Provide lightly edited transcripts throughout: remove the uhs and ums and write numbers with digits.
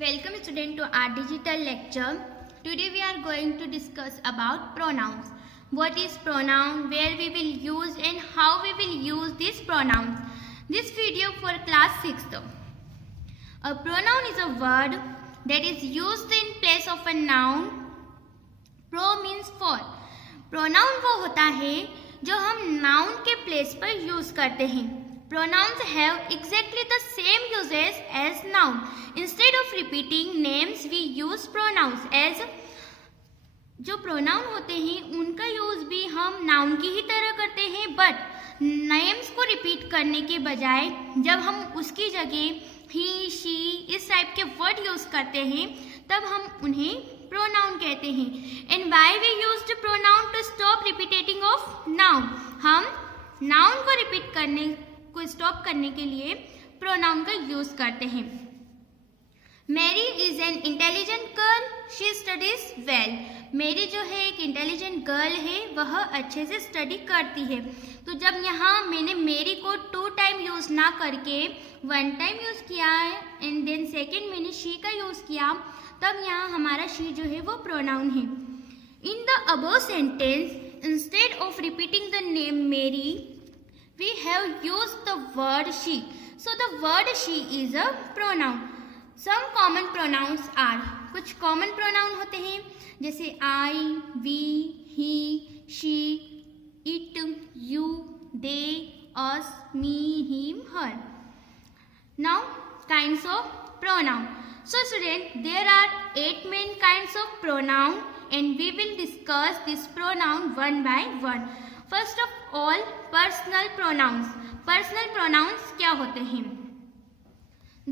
Welcome student to our digital lecture. Today we are going to discuss about pronouns. What is pronoun, where we will use and how we will use these pronouns. This video for class 6th. A pronoun is a word that is used in place of a noun. Pro means for. Pronoun वो होता है जो हम noun के place पर use करते हैं. Pronouns have exactly the same uses as noun. Instead of repeating names, we use pronouns as. जो pronoun होते हैं उनका यूज भी हम noun की ही तरह करते हैं, बट names को repeat करने के बजाय जब हम उसकी जगह he, she इस टाइप के वर्ड यूज करते हैं तब हम उन्हें pronoun कहते हैं. And why we used pronoun to stop repeating of noun? हम noun को repeat करने को स्टॉप करने के लिए प्रोनाउन का यूज करते हैं. Mary is an intelligent girl, she studies well. Mary जो है एक इंटेलिजेंट गर्ल है, वह अच्छे से स्टडी करती है. तो जब यहाँ मैंने मेरी को 2 टाइम यूज ना करके 1 टाइम यूज किया है एंड देन सेकेंड मैंने शी का यूज किया, तब यहाँ हमारा शी जो है वो प्रोनाउन है. In the above sentence instead of repeating the name मेरी we have used the word she. So the word she is a pronoun. Some common pronouns are, कुछ common pronoun होते हैं जैसे I, we, he, she, it, you, they, us, me, him, her. Now kinds of pronoun. So student, there are 8 main kinds of pronoun and we will discuss this pronoun one by one. First of all, personal pronouns. Personal pronouns क्या होते हैं?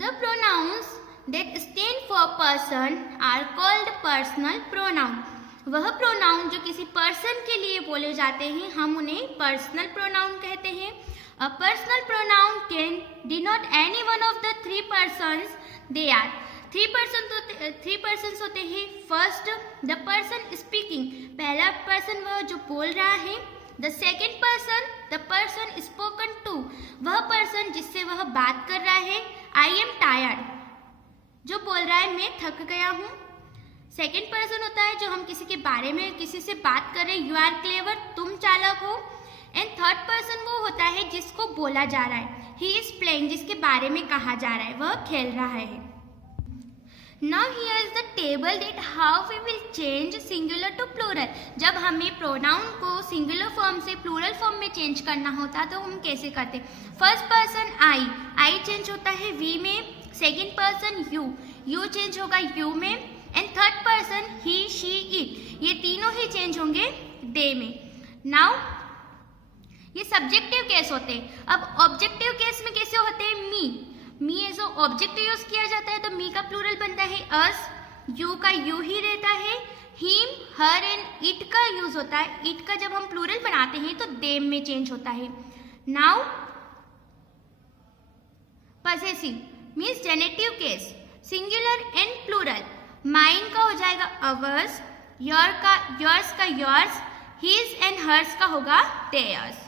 The pronouns that stand for person are called personal pronoun. वह pronoun जो किसी person के लिए बोले जाते हैं हम उन्हें personal pronoun कहते हैं. A personal pronoun can denote any one of the 3 persons they are. 3 persons होते हैं. First, the person speaking. पहला person वह जो बोल रहा है. The second person, the person spoken to, वह person जिससे वह बात कर रहा है. I am tired, जो बोल रहा है मैं थक गया हूँ. Second person होता है जो हम किसी के बारे में किसी से बात कर रहे हैं. You are clever, तुम चालाक हो. And third person वो होता है जिसको बोला जा रहा है. He is playing, जिसके बारे में कहा जा रहा है, वह खेल रहा है. Now here is the table that how we will change singular to plural. जब हमें pronoun को singular form से plural form में change करना होता तो हम कैसे करते? First person I change होता है we में. Second person you change होगा you में. And third person he, she, it. ये तीनों ही change होंगे they में. Now ये subjective case होते हैं. अब objective case में कैसे होते हैं? मी एज ऑब्जेक्ट यूज किया जाता है तो मी का प्लूरल बनता है अस. यू का यू ही रहता है. हिम, हर एंड इट का यूज होता है. इट का जब हम प्लूरल बनाते हैं तो देम में चेंज होता है. Now possessive means genitive case, singular and plural. Mine का हो जाएगा अवर्स, योर्स का योर्स, हिज एंड हर्स का होगा theirs.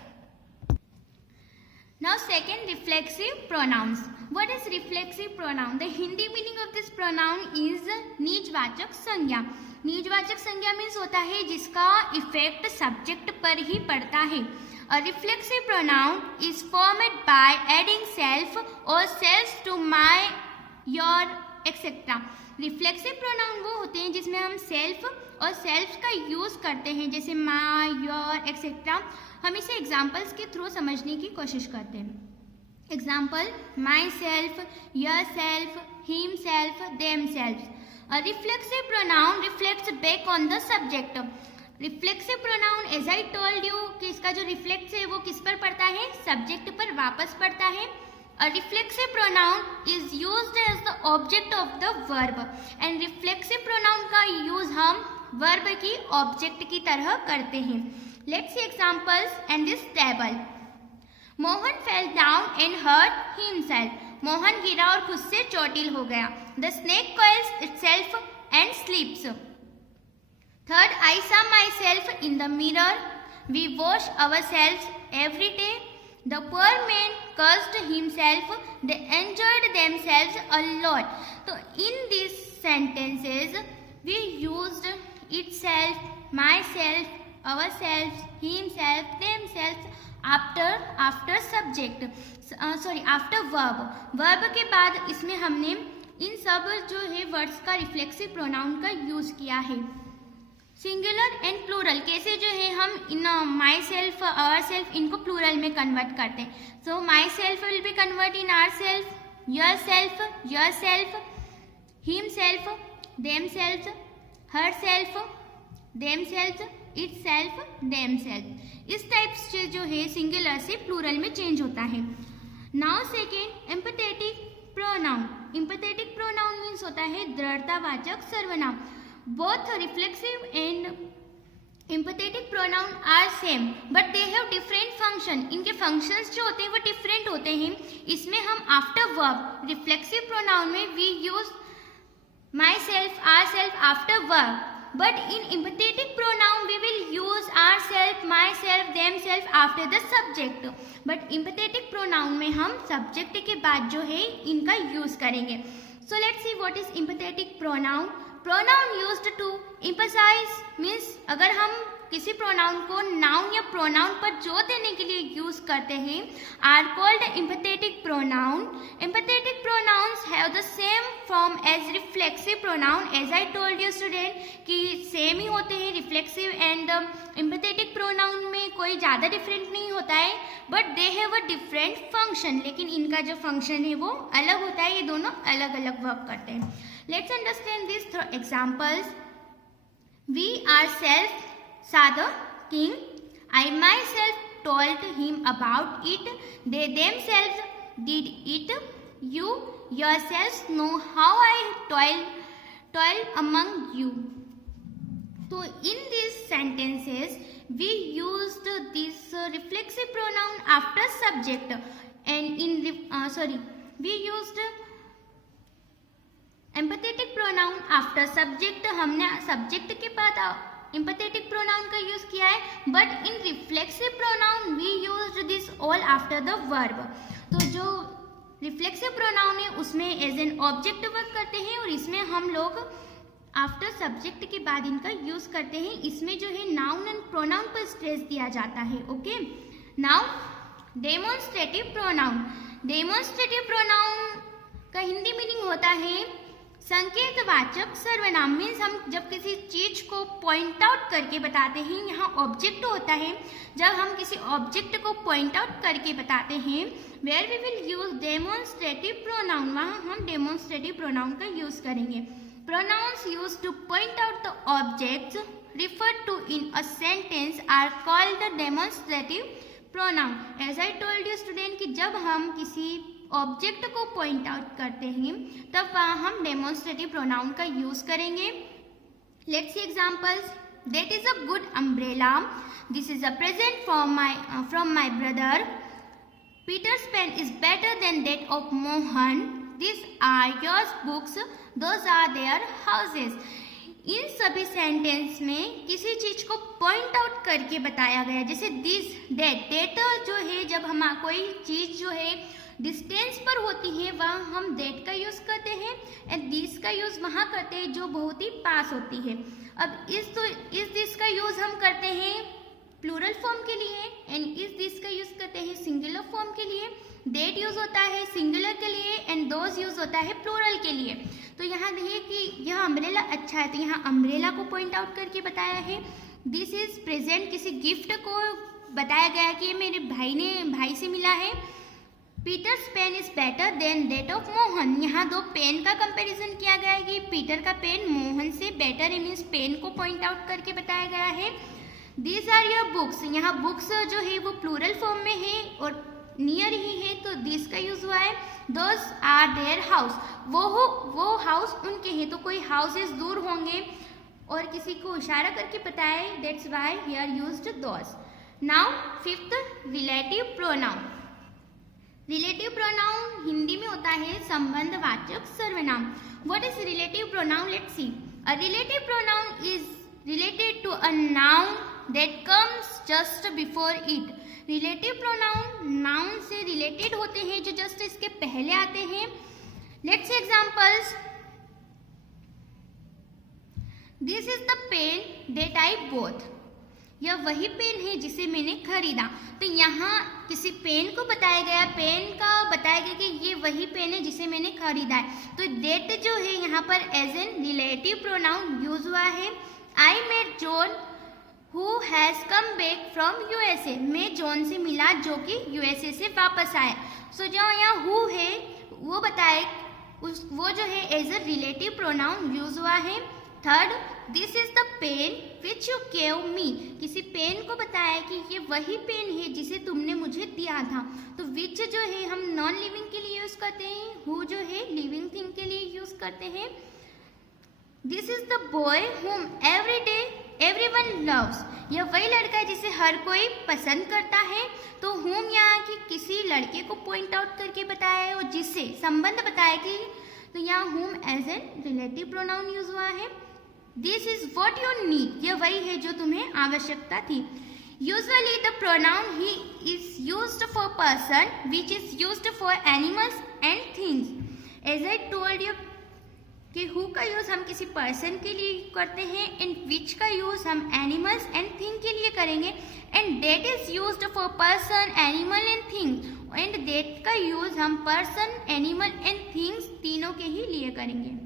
Now second, reflexive pronouns. What is reflexive pronoun? The Hindi meaning of this pronoun is निजवाचक संज्ञा. निजवाचक संज्ञा means होता है जिसका इफेक्ट सब्जेक्ट पर ही पड़ता है. A reflexive pronoun is formed by adding self or selves to my, your, etc. Reflexive pronoun वो होते हैं जिसमें हम self और selves का यूज करते हैं जैसे my, your, etc. हम इसे एग्जाम्पल्स के थ्रू समझने की कोशिश करते हैं. Example myself, yourself, himself, themself. Reflexive pronoun reflects back on the subject. Reflexive pronoun as I told you कि इसका जो रिफ्लेक्ट है वो किस पर पड़ता है? सब्जेक्ट पर वापस पड़ता है. A reflexive pronoun is used as the object of the verb and reflexive pronoun का use हम verb की object की तरह करते हैं. Let's see examples in this table. Mohan fell down and hurt himself. Mohan गिरा और खुद से चोटिल हो गया. The snake coils itself and sleeps. Third, I saw myself in the mirror. We wash ourselves every day. The poor man cursed himself. They enjoyed themselves a lot. So in these sentences we used itself, myself, ourselves, himself, themselves after subject, after verb. Verb के बाद इसमें हमने इन सब जो है words का reflexive pronoun का use किया है. सिंगुलर एंड प्लूरल कैसे जो है हम इन माई सेल्फ, आवर सेल्फ इनको प्लूरल में कन्वर्ट करते हैं. So myself will be convert in ourself, yourself, himself, themself, herself, themself, itself, themself. इस टाइप से जो है सिंगुलर से plural में चेंज होता है. Now second empathetic pronoun. Empathetic pronoun means होता है दृढ़तावाचक सर्वनाम. Both reflexive and empathetic pronoun are same, but they have different function. इनके functions जो होते हैं वो different होते हैं. इसमें हम after verb, reflexive pronoun में we use myself, ourself after verb. But in empathetic pronoun we will use ourself, myself, themself after the subject. But empathetic pronoun में हम subject के बाद जो है इनका use करेंगे. So let's see what is empathetic pronoun. Pronoun used to emphasise means अगर हम किसी प्रोनाउन को नाउन या प्रोनाउन पर जोर देने के लिए यूज करते हैं are called empathetic pronoun. Empathetic pronouns have the same form as reflexive pronoun. As I told you student कि सेम ही होते हैं रिफ्लेक्सिव एंड एम्पैथेटिक प्रोनाउन में कोई ज़्यादा डिफरेंट नहीं होता है, but they have a different function. लेकिन इनका जो फंक्शन है वो अलग होता है. ये दोनों अलग अलग वर्क करते हैं. Let's understand this through examples. We ourselves saw the king. I myself told him about it. They themselves did it. You yourselves know how I toil among you. So in these sentences we used this reflexive pronoun after subject, and we used empathetic pronoun after subject. हमने subject के बाद empathetic pronoun का use किया है, but in reflexive pronoun we used this all after the verb. तो जो reflexive pronoun है उसमें एज एन ऑब्जेक्ट वर्क करते हैं और इसमें हम लोग आफ्टर सब्जेक्ट के बाद इनका यूज करते हैं. इसमें जो है नाउन एंड प्रोनाउन पर स्ट्रेस दिया जाता है. Okay, now demonstrative pronoun. Demonstrative pronoun का हिंदी मीनिंग होता है संकेतवाचक सर्वनाम. मीन्स हम जब किसी चीज को पॉइंट आउट करके बताते हैं, यहाँ ऑब्जेक्ट होता है, जब हम किसी ऑब्जेक्ट को पॉइंट आउट करके बताते हैं where we will use demonstrative pronoun, वहाँ हम डेमोन्स्ट्रेटिव प्रोनाउन का यूज करेंगे. Pronouns use to point out the objects referred to in a sentence are called demonstrative pronoun. As I told you student कि जब हम किसी ऑब्जेक्ट को point out करते हैं तब वहाँ हम डेमोन्स्ट्रेटिव प्रोनाउन का यूज करेंगे. Let's see examples. That is a good umbrella. This is a present from my brother. Peter's pen is better than that of Mohan. This are yours books, those are their houses. इन सभी sentence में किसी चीज को point out करके बताया गया. जैसे दिस, दैट. दैट जो है जब हम कोई चीज जो है डिस्टेंस पर होती है वहाँ हम दैट का यूज करते हैं, एंड दिस का यूज वहाँ करते हैं जो बहुत ही पास होती है. अब इस दिस का यूज हम करते हैं प्लूरल फॉर्म के लिए, एंड इस दिस का यूज करते हैं सिंगुलर फॉर्म के लिए. दैट यूज होता है सिंगुलर के लिए एंड दोज यूज होता है प्लूरल के लिए. तो यहाँ देखिए कि यह अम्ब्रेला अच्छा है, तो यहाँ अम्ब्रेला को पॉइंट आउट करके बताया है. दिस इज प्रेजेंट, किसी गिफ्ट को बताया गया कि मेरे भाई से मिला है. Peter's pen is better than that of Mohan. यहाँ दो पेन का कंपैरिजन किया गया है कि पीटर का पेन मोहन से बेटर है, मीन्स पेन को पॉइंट आउट करके बताया गया है. These are your books. यहाँ बुक्स जो है वो प्लूरल फॉर्म में है और नियर ही है, तो दिस का यूज हुआ है. Those are their house. वो हाउस उनके हैं, तो कोई हाउसेस दूर होंगे और किसी को इशारा करके बताए, that's why here used those. Now fifth, relative pronoun. Relative pronoun Hindi में होता है संबंधवाचक सर्वनाम. What is relative pronoun? Let's see. A relative pronoun is related to a noun that comes just before it. Relative pronoun noun related होते हैं जो just इसके पहले आते हैं। Let's see examples. This is the pen that I both. यह वही pen है जिसे मैंने खरीदा। तो यहाँ किसी पेन को बताया गया, पेन का बताया गया कि ये वही पेन है जिसे मैंने खरीदा है। तो दैट जो है यहाँ पर as an relative pronoun use हुआ है। I met John who has come back from USA. मैं जॉन से मिला जो कि यूएसए से वापस आया। सो जो यहाँ हु है वो बताए वो जो है as a relative pronoun use हुआ है। Third, this is the pen which you gave me. किसी पेन को बताया कि ये वही पेन है जिसे तुमने मुझे दिया था। तो विच जो है हम नॉन लिविंग के लिए यूज करते हैं, हु जो है लिविंग थिंग के लिए यूज करते हैं। दिस इज द बॉय हुम एवरी डे एवरीवन लव्स। यह वही लड़का है जिसे हर कोई पसंद करता है। तो हुम यहाँ की किसी लड़के को पॉइंट आउट करके बताया है और जिससे संबंध बताया कि, तो यहाँ whom as an relative pronoun use हुआ है। This is what you need. यह वही है जो तुम्हें आवश्यकता थी। Usually the pronoun he is used for person which is used for animals and things. As I told you कि हु का यूज हम किसी पर्सन के लिए करते हैं एंड विच का यूज हम एनिमल्स एंड थिंग के लिए करेंगे। And that is used for person, animal and thing. And that का यूज हम पर्सन, एनिमल एंड थिंग्स तीनों के ही लिए करेंगे।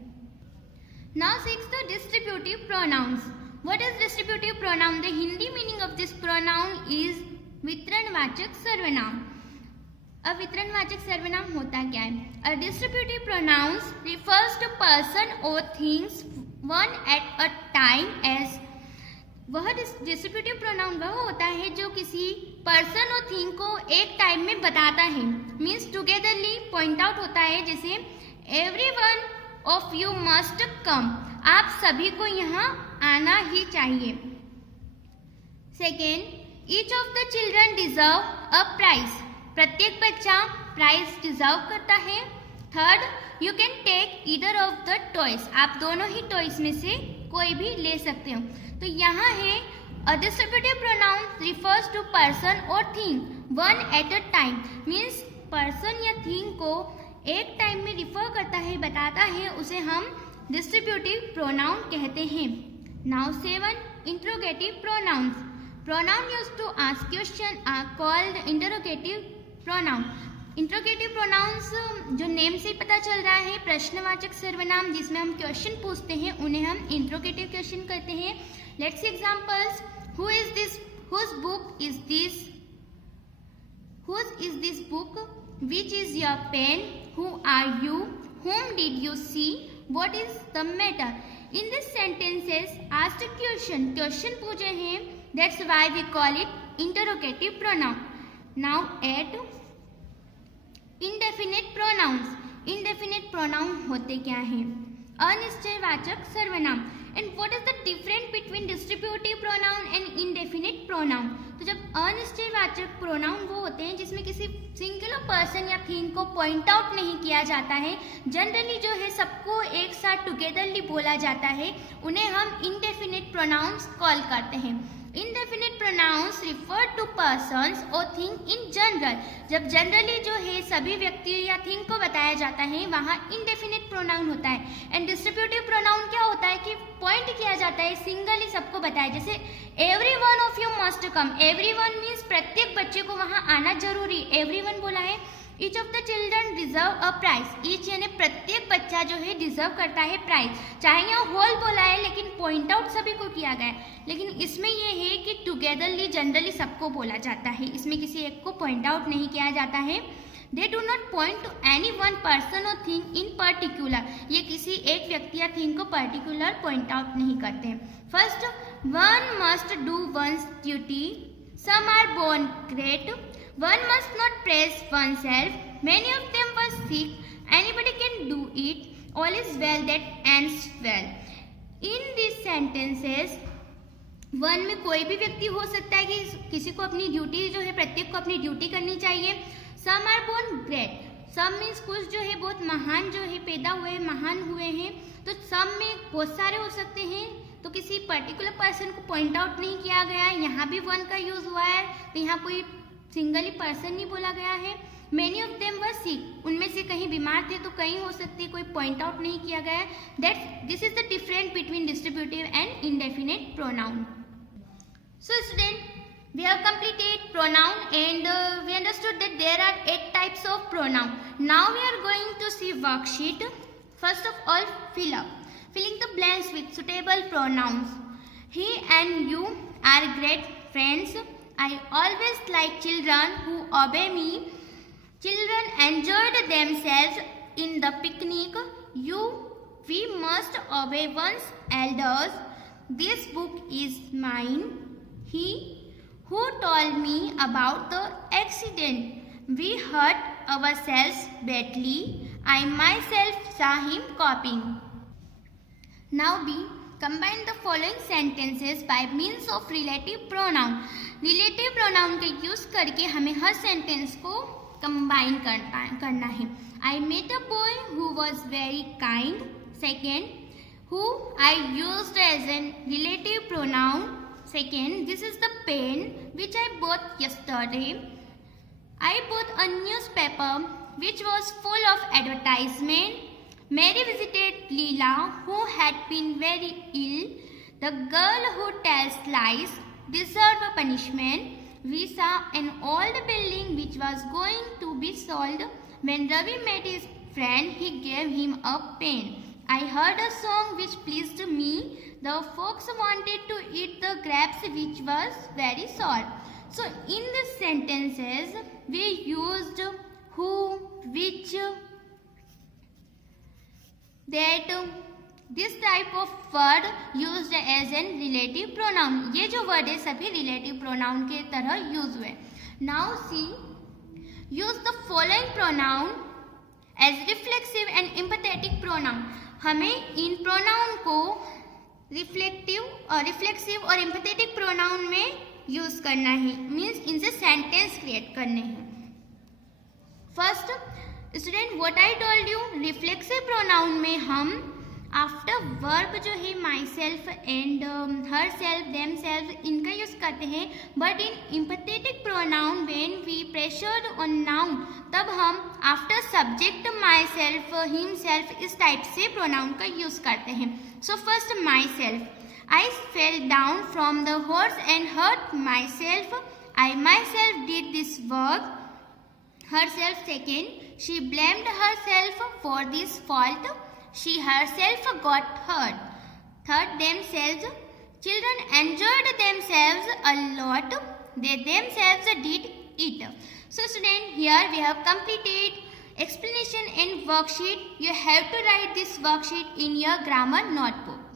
Now six the distributive pronouns. What is distributive pronoun? The Hindi meaning of this pronoun is वितरणवाचक सर्वनाम। अब वितरणवाचक सर्वनाम होता क्या है? A distributive pronouns refers to person और things one at a time as. वह डिस्ट्रीब्यूटिव प्रोनाउन वह होता है जो किसी पर्सन और थिंग को एक टाइम में बताता है। मीन्स टुगेदरली पॉइंट आउट होता है, जैसे everyone of you must come. आप सभी को यहाँ आना ही चाहिए। Second, each of the children deserve a prize. प्रत्येक बच्चा प्राइज डिजर्व करता है। Third, you can take either of the toys. आप दोनों ही टॉयज में से कोई भी ले सकते हो। तो यहाँ है a distributive pronoun refers to person और thing one at a time. Means person या थिंग को एक टाइम में रिफर करता है, बताता है, उसे हम डिस्ट्रीब्यूटिव प्रोनाउन कहते हैं। Now 7, interrogative pronouns. Pronoun used to ask question are called interrogative pronoun. Interrogative pronouns जो नेम से ही पता चल रहा है, प्रश्नवाचक सर्वनाम जिसमें हम क्वेश्चन पूछते हैं उन्हें हम इंट्रोगेटिव क्वेश्चन कहते हैं। Let's see examples. Who is this? Whose book is this? Whose is this book? Which is your pen? Who are you? Whom did you see? What is the matter? In this sentences, asked a question. Question पूछे हैं. That's why we call it interrogative pronoun. Now add indefinite pronouns. Indefinite pronoun होते क्या हैं? अनिश्चयवाचक सर्वनाम। And what is the difference between distributive pronoun and indefinite pronoun? तो जब अनिश्चयवाचक pronoun वो होते हैं जिसमें किसी सिंगुलर पर्सन या थिंग को पॉइंट आउट नहीं किया जाता है, जनरली जो है सबको एक साथ टुगेदरली बोला जाता है, उन्हें हम इंडेफिनिट प्रोनाउंस कॉल करते हैं। Indefinite pronouns refer to persons और थिंग इन जनरल। जब जनरली जो है सभी व्यक्ति या थिंग को बताया जाता है वहाँ इंडेफिनिट प्रोनाउन होता है। एंड डिस्ट्रीब्यूटिव प्रोनाउन क्या होता है कि पॉइंट किया जाता है, सिंगली सबको बताया, जैसे everyone of you must come. Everyone means प्रत्येक बच्चे को वहाँ आना जरूरी, एवरीवन बोला है। Each of the children deserve a prize. Each यानी प्रत्येक बच्चा जो है डिजर्व करता है प्राइज। चाहे यहाँ होल बोला है लेकिन पॉइंट आउट सभी को किया गया है, लेकिन इसमें ये है कि टुगेदरली जनरली सबको बोला जाता है, इसमें किसी एक को पॉइंट आउट नहीं किया जाता है। They do not point two any one person और थिंग इन पर्टिकुलर। ये किसी एक व्यक्ति या थिंग को पर्टिकुलर पॉइंट आउट नहीं करते हैं। First, one must do one's duty, some are born great, one must not praise oneself, many of them were sick, anybody can do it, all is well that ends well. In these sentences, one में कोई भी व्यक्ति हो सकता है कि किसी को अपनी ड्यूटी जो है, प्रत्येक को अपनी ड्यूटी करनी चाहिए। Some are born great, some means कुछ जो है बहुत महान जो है पैदा हुए, महान हुए हैं। तो सम में बहुत सारे हो सकते हैं, तो किसी पर्टिकुलर पर्सन को पॉइंट आउट नहीं किया गया है। यहाँ भी वन का यूज हुआ है, तो यहाँ कोई सिंगली पर्सन नहीं बोला गया है। Many of them were sick. उनमें से कहीं बीमार थे तो कहीं हो सकते कोई पॉइंट आउट नहीं किया गया है. That this is the difference between distributive and indefinite pronoun. So student, we have completed pronoun and we understood that there are 8 types of pronoun. Now we are going to see worksheet. First of all, filling the blanks with suitable pronouns. He and you are great friends. I always like children who obey me. Children enjoyed themselves in the picnic. We must obey one's elders. This book is mine. He who told me about the accident. We hurt ourselves badly. I myself saw him copying. Now B. Combine the following sentences by means of relative pronoun. Relative pronoun के use करके हमें हर sentence को combine करना है. I met a boy who was very kind. Second, who I used as a relative pronoun. Second, this is the pen which I bought yesterday. I bought a newspaper which was full of advertisement. Mary visited Leela who had been very ill. The girl who tells lies deserves a punishment. We saw an old building which was going to be sold. When Ravi met his friend, he gave him a pen. I heard a song which pleased me. The fox wanted to eat the grapes which was very sour. So in these sentences, we used who, which, that, this type of word used as an relative pronoun. ये जो word है सभी relative pronoun के तरह use हुए. Now see, use the following pronoun as reflexive and empathetic pronoun. हमें इन pronoun को reflexive और empathetic pronoun में use करना है. Means इनसे sentence create करने हैं. First, student, what I told you, reflexive pronoun में हम आफ्टर वर्ब जो है myself and herself themself इनका यूज करते हैं. But in emphatic pronoun when we pressured on noun तब हम after subject myself himself इस टाइप से प्रोनाउन का यूज करते हैं. So first myself. I fell down from the horse and hurt myself. I myself did this work. Herself. Second, she blamed herself for this fault. She herself got hurt. Third, themselves. Children enjoyed themselves a lot. They themselves did it. So student, here we have completed explanation in worksheet. You have to write this worksheet in your grammar notebook.